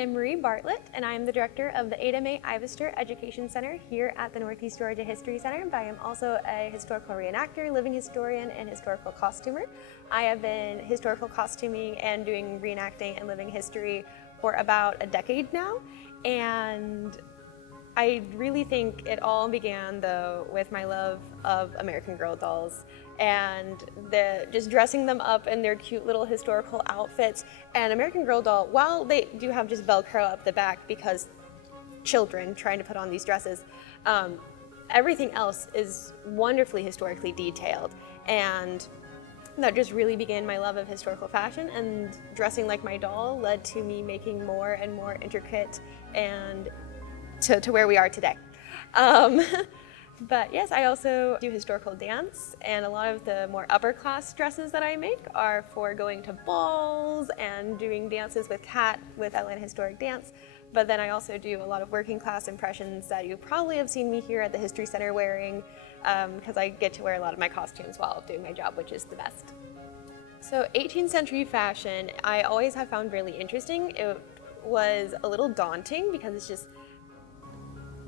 am Marie Bartlett, and I am the director of the 8MA Ivester Education Center here at the Northeast Georgia History Center, but I am also a historical reenactor, living historian, and historical costumer. I have been historical costuming and doing reenacting and living history for about a decade now, and I really think it all began, though, with my love of American Girl dolls and just dressing them up in their cute little historical outfits. And American Girl doll, while they do have just Velcro up the back because children trying to put on these dresses, everything else is wonderfully historically detailed. And that just really began my love of historical fashion, and dressing like my doll led to me making more and more intricate and to where we are today. But yes, I also do historical dance, and a lot of the more upper class dresses that I make are for going to balls and doing dances with Kat with Atlanta Historic Dance. But then I also do a lot of working class impressions that you probably have seen me here at the History Center wearing, because I get to wear a lot of my costumes while doing my job, which is the best. So 18th century fashion, I always have found really interesting. It was a little daunting because it's just,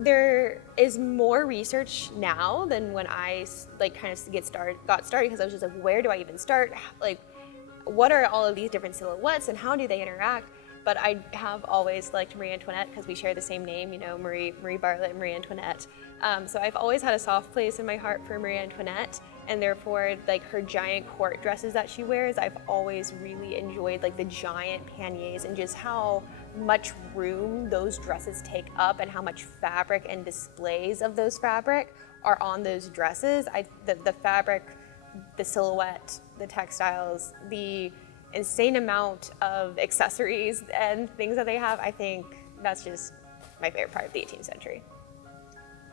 there is more research now than when I got started, because I was just like, where do I even start? Like, what are all of these different silhouettes and how do they interact? But I have always liked Marie Antoinette because we share the same name, you know, Marie Bartlett and Marie Antoinette. So I've always had a soft place in my heart for Marie Antoinette, and therefore, like, her giant court dresses that she wears, I've always really enjoyed, like, the giant panniers and just how much room those dresses take up and how much fabric and displays of those fabric are on those dresses. The fabric, the silhouette, the textiles, the insane amount of accessories and things that they have, I think that's just my favorite part of the 18th century.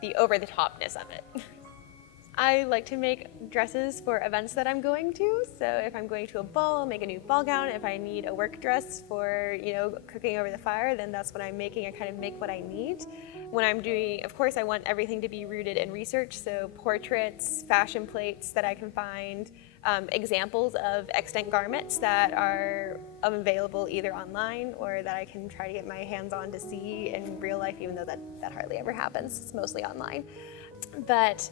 The over-the-topness of it. I like to make dresses for events that I'm going to. So if I'm going to a ball, I'll make a new ball gown. If I need a work dress for, you know, cooking over the fire, then that's what I'm making. I kind of make what I need. When I'm doing, of course, I want everything to be rooted in research. So portraits, fashion plates that I can find, examples of extant garments that are available either online or that I can try to get my hands on to see in real life, even though that hardly ever happens. It's mostly online. But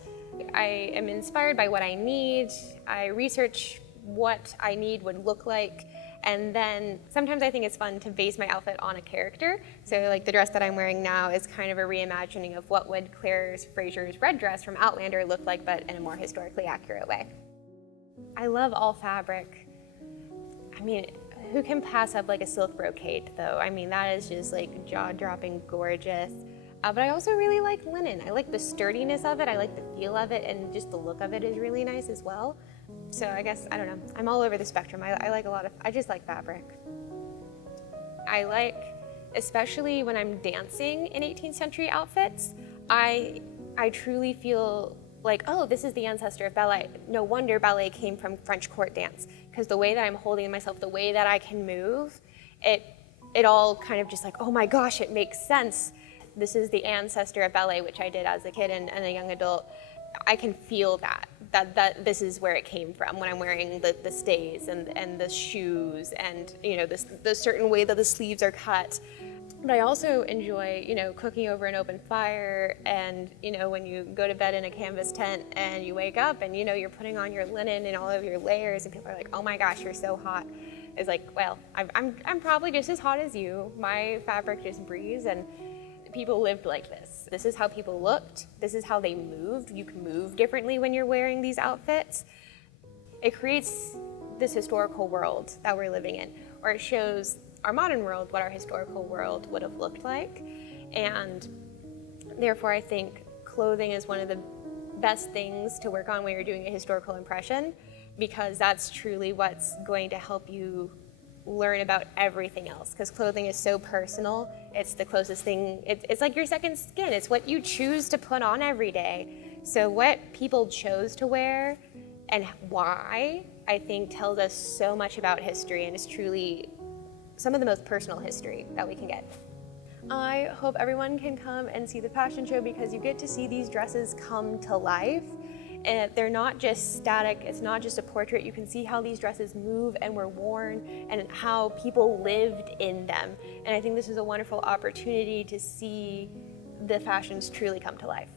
I am inspired by what I need. I research what I need would look like, and then sometimes I think it's fun to base my outfit on a character. So like the dress that I'm wearing now is kind of a reimagining of what would Claire Frazier's red dress from Outlander look like, but in a more historically accurate way. I love all fabric. I mean, who can pass up like a silk brocade though? I mean, that is just like jaw-dropping gorgeous. But I also really like linen. I like the sturdiness of it, I like the feel of it, and just the look of it is really nice as well. So I guess, I don't know, I'm all over the spectrum. I like I just like fabric. I like, especially when I'm dancing in 18th century outfits, I truly feel like, oh, this is the ancestor of ballet. No wonder ballet came from French court dance, because the way that I'm holding myself, the way that I can move, it all kind of just like, oh my gosh, it makes sense. This is the ancestor of ballet, which I did as a kid and a young adult. I can feel that this is where it came from when I'm wearing the stays and the shoes and, you know, the certain way that the sleeves are cut. But I also enjoy, you know, cooking over an open fire, and, you know, when you go to bed in a canvas tent and you wake up and, you know, you're putting on your linen and all of your layers, and people are like, oh my gosh, you're so hot. It's like, well, I'm probably just as hot as you. My fabric just breathes, and people lived like this. This is how people looked. This is how they moved. You can move differently when you're wearing these outfits. It creates this historical world that we're living in, or it shows our modern world what our historical world would have looked like. And therefore, I think clothing is one of the best things to work on when you're doing a historical impression, because that's truly what's going to help you learn about everything else, because clothing is so personal. It's the closest thing, it's like your second skin. It's what you choose to put on every day. So what people chose to wear and why, I think, tells us so much about history, and is truly some of the most personal history that we can get. I hope everyone can come and see the fashion show, because you get to see these dresses come to life. And they're not just static, it's not just a portrait. You can see how these dresses move and were worn and how people lived in them. And I think this is a wonderful opportunity to see the fashions truly come to life.